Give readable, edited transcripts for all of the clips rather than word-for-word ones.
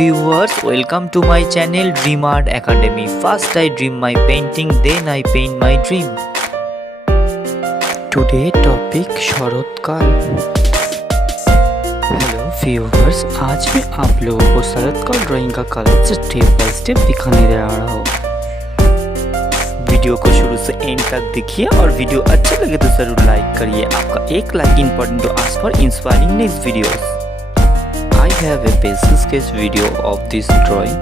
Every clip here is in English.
viewers, welcome to my channel Dream Art Academy. First I dream my painting, then I paint my dream. Today topic sharatkal. Hello viewers, आज मैं आप लोगों को शरतकाल drawing का colour step by step दिखाने जा रहा हूँ। वीडियो को शुरू से एंड तक देखिए और वीडियो अच्छा लगे तो जरूर लाइक करिए। आपका एक like important to ask for inspiring next videos. I have a basic sketch video of this drawing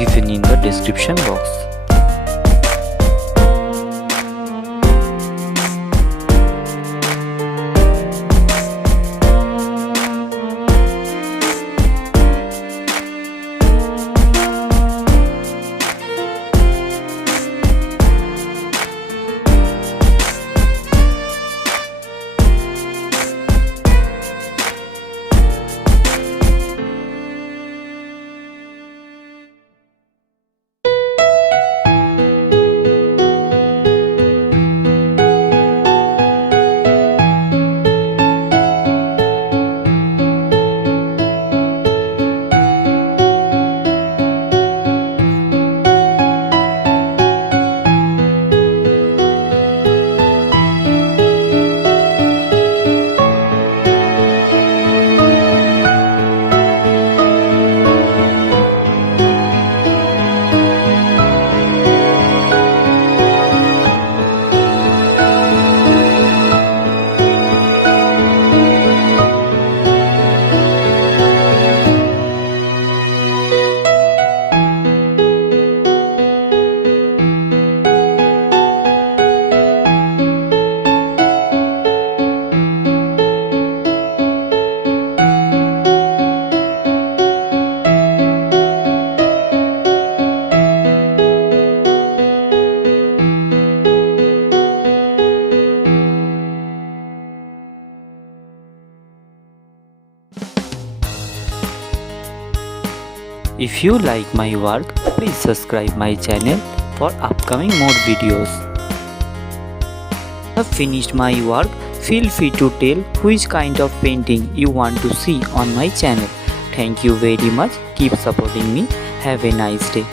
given in the description box. If you like my work, please subscribe my channel for upcoming more videos. Have finished my work, feel free to tell which kind of painting you want to see on my channel. Thank you very much. Keep supporting me. Have a nice day.